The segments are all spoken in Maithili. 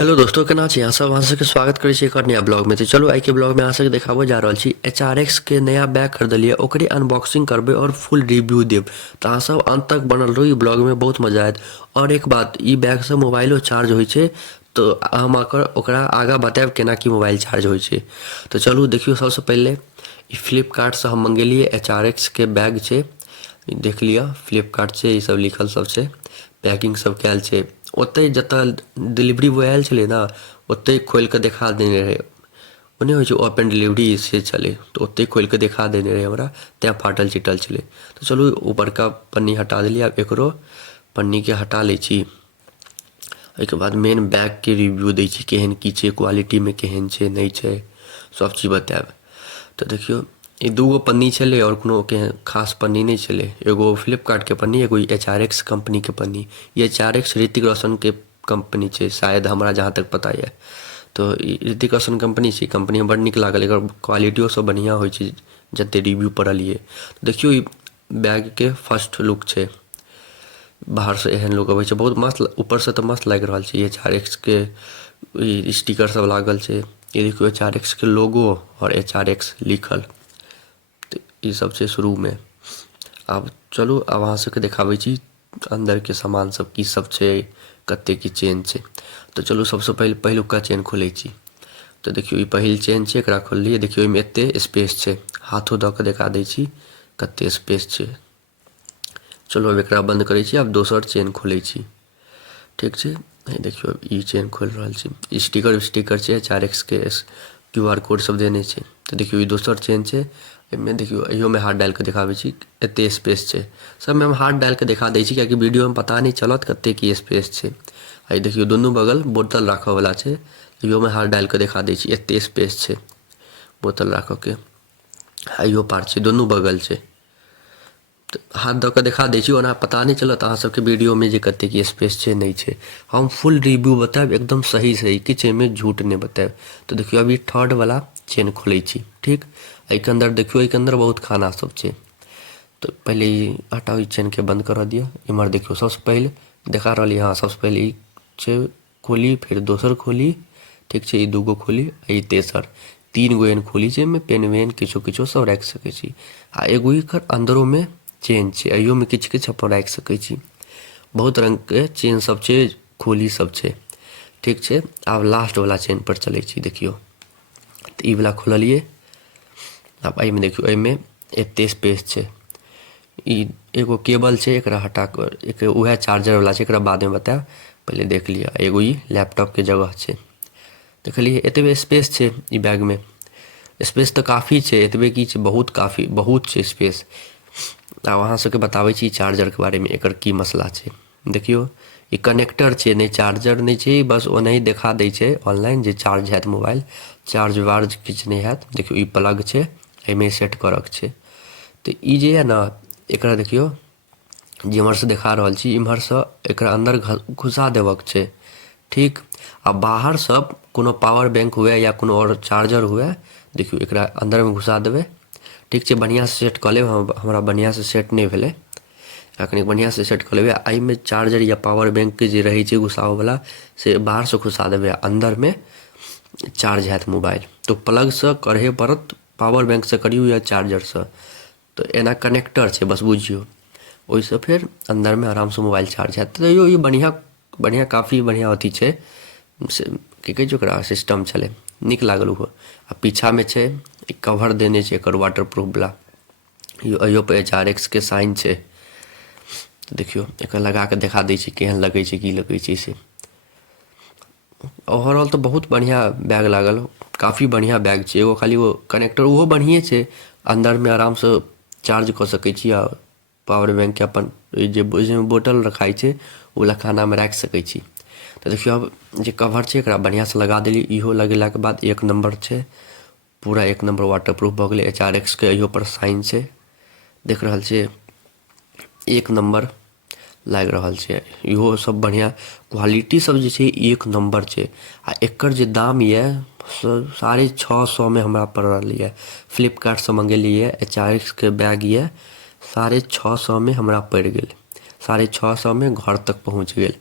हेलो दोस्तों, केना छी अहाँ सब? अहाँ सबके स्वागत करै छी एक और नया ब्लॉग में। तो चलो आई के ब्लॉग में अहाँ सबके देखाबो जा रहल छी HRX के नया बैग खरीदलिए, ओकरे अनबॉक्सिंग करबे और फुल रिव्यू देब। तो अहाँ सब अंत तक बनल रहो, ई ब्लॉग में बहुत मजा आयत। और एक बात, ई बैग से मोबाइलो चार्ज होय छै, तो हम ओकरा आगा बतायब केना की मोबाइल चार्ज होय छै। तो चलू देखियो, सबसे पहले ई फ्लिपकार्ट से हम मंगेलिए HRX के बैग छै। ई देख लिया, फ्लिपकार्ट छै, ई सब लिखल सब छै, पैकिंग सब कैल छै। ओतै जतऽ डिलीवरी बॉय आयल छलै ने, ओतै खोलि कऽ देखा देने रहै। ओने होइ छै ओपन डिलीवरी से छलै, तो ओतै खोलि कऽ देखा देने रहै हमरा, तेँ फाटल चिटल छलै। तो चलू ऊपरका पन्नी हटा देलिए, आब एकरो पन्नीके हटा लै छी। एहिके बाद मेन बैगके रिव्यू दै छी, केहन की छै, क्वालिटीमे केहन छै नहि छै, सब चीज बतायब। तो देखियो, ई दूगो पन्नी छलै और कोनो केहन खास पन्नी नहीं छलै। एगो फ्लिपकार्टके पन्नी, एगो HRX कंपनीके पन्नी। ये HRX ऋतिक रोशन के कंपनी छै शायद, हमरा जहाँ तक पता है। तो ई ऋतिक रोशन कंपनी छै, कंपनी बड़ नीक लागल, एकर क्वालिटियो सब बढ़िया होइ छै जते रिव्यू पढ़लिए। देखियो ई बैग के फर्स्ट लुक छै, बाहर से एहन लुक अबै छै, बहुत मस्त। ऊपर से तो मस्त लागि रहल छै। HRX के ई स्टिकर सब लागल छै। ये देखियो HRX के लोगो और HRX लिखल, तो ई सब छै शुरू में। आब चलू, आब अहाँ सबके देखाबै छी अंदर के सामान सब की सब छै, कते की चेन छै। तो चलू सबसे पहले पहिलुका चेन खोलै छी। तो देखियो ई पहिल चेन छै, एकरा खोललिए। देखियो एहिमे एते स्पेस छै, हाथो दऽ कऽ देखा दै छी कते स्पेस छै। चलो अब एकरा बंद करै छी। आब दोसर चेन खोलै छी, ठीक छै। देखियो अब ई चेन खोल रहल छी। स्टिकर छै HRX के, QR कोड सब देने छै। तो देखियो ई दोसर चेन छै। एहिमे देखियो, इहो में हाथ डालि कऽ देखाबै छी एते स्पेस छै। सबमे हम हाथ डालि कऽ देखा दै छी, कियाकि वीडियो में पता नहीं चलत कते की स्पेस छै। आ देखियो दुनू बगल बोतल राखऽ वाला छै, इहो में हाथ डालि कऽ देखा दै छी एते स्पेस छै बोतल राखऽ के। आ इहो पार्ट छै, दुनू बगल छै। तो हाथ दऽ कऽ देखा दै छी, ओना पता नहीं चलत अहाँ सबके वीडियो में जे कते की स्पेस छै नहीं छै। हम फुल रिव्यू बतायब, एकदम सही सही, किछु एहिमे झूठ नहीं बतायब। तो देखियो अभी थर्ड वाला चेन खोलै छी, ठीक। एहिके अंदर देखियो, एहिके अंदर बहुत खाना सब छै। तो पहले ई हटाओ, ई चेन के बंद कर दिया। इमहर देखियो, सबसे पहले देखा रहलिए, हाँ सबसे पहले ई छै खोली, फिर दोसर खोली, ठीक छै। ई दूगो खोली, ई तेसर, तीन गो एहन खोली छै। एहिमे पेन वेन किछो किछो सब राखि सकै छी। आ एगो एकर अंदरो में चेन छै, अहियो में किछु किछु अपन राखि सकै छी। बहुत रंग के चेन सब छै, खोली सब छै, ठीक छै। आब लास्ट वाला चेन पर चलै छी। देखियो, तो ई वाला खोललिए। आब एहिमे देखियो, एहिमे एते स्पेस छै। ई एगो केबल छै, एकरा हटा कर, एक उहे चार्जर वाला छै, एकरा बाद में बतायब, पहले देख लिया। एगो ई लैपटॉप के जगह छै, देखलिए एतबे स्पेस छै ई बैग में। स्पेस तो काफ़ी छै, एतबे की छै, बहुत काफ़ी बहुत छै स्पेस। आब अहाँ सबके बताबै छी चार्जर के बारे में, एकर की मसला छै। देखियो, ई कनेक्टर छै, नहीं चार्जर नहीं छै, बस ओनाही देखा दै छै ऑनलाइन जे चार्ज हैत मोबाइल। चार्ज वार्ज किछु नहीं हैत। देखियो ई प्लग छै, एहिमे सेट करऽ के छै। तो ई जे है ना, एकरा देखियो जिम्हर से देखा रहल छी, इम्हर से एकरा अंदर घुसा देबक छै, ठीक। आ बाहर सब कोनो पावर बैंक हुए या कोनो और चार्जर हुए, देखियो एकरा अंदर में घुसा देबै, ठीक छै। बढ़िया से सेट कऽ लेब, हमरा बढ़िया से सेट नहीं भेलै, कनी बढ़िया से सेट कऽ लेबै। एहिमे चार्जर या पावर बैंक के जे रहै छै घुसाबऽ वाला, से बाहर से घुसा देबै, अंदर में चार्ज हैत मोबाइल। तो प्लग से करहे पड़त, पावर बैंक से करियो या चार्जर से। तो एना कनेक्टर छै, बस बुझियो। ओहिसँ फिर अंदर में आराम से मोबाइल चार्ज हैत। तो ये बढ़िया बढ़िया काफ़ी बढ़िया अथी छै, की कहै छै ओकरा, सिस्टम छलै, नीक लागल ओहो। आ पीछा में छै कवर देने छै एकर वाटर प्रूफ वाला, अहियो पे HRX के साइन छै। तो देखियो एकर लगा के देखा दै छी केहन लगै छै, की लगै छै से। ओवरऑल तो बहुत बढ़िया बैग लागल, काफ़ी बढ़िया बैग छै। एगो खाली वो कनेक्टर ओहो बढ़िए छै, अंदर में आराम से चार्ज कऽ सकै छी। आ पावर बैंक के अपन जे बोतल रखाई छै, ओ वाला खाना में राखि सकै छी। तो देखियो अब जे कवर छै, एकरा बढ़िया से लगा देली। इहो लगेला के बाद एक नंबर छै, पूरा एक नंबर वाटर प्रूफ भऽ गेलै। HRX के इहो पर साइन छै, देख रहल छियै, एक नंबर लागि रहल छै। इहो सब बढ़िया क्वालिटी सब जे छै एक नंबर छै। आ एकर जे दाम ये 650 में हमरा पड़ रहल ये। फ्लिपकार्ट से मंगेलिए HRX के बैग ये, 650 में हमरा पड़ गेल। 650 में घर तक पहुँच गेल,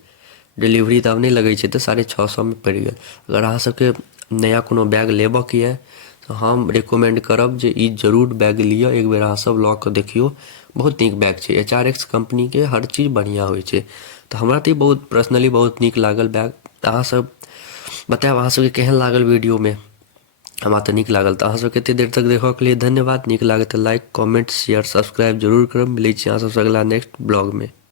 डिलीवरी दाम नहीं लगे तो 650 में पड़ गया। अगर अहाँ सबके नया कोनो बैग लेबऽ के है तो हम रिकमेंड करब जे ई जरूर बैग लिअ, एक बेर अहाँ सब लऽ कऽ देखियो, बहुत नीक बैग छै। HRX कंपनी के हर चीज बढ़िया होइ छै। तो हमरा तो बहुत पर्सनली बहुत नीक लागल बैग। अहाँ सब बतायब अहाँ सबके केहन लागल वीडियो में। हमरा तो नीक लागल। तो अहाँ सब कते देर तक देखऽ के लिए धन्यवाद। नीक लागे तो लाइक कमेंट शेयर सब्सक्राइब जरूर करब। मिलै छी अहाँ सबसे अगला नेक्स्ट ब्लॉग में।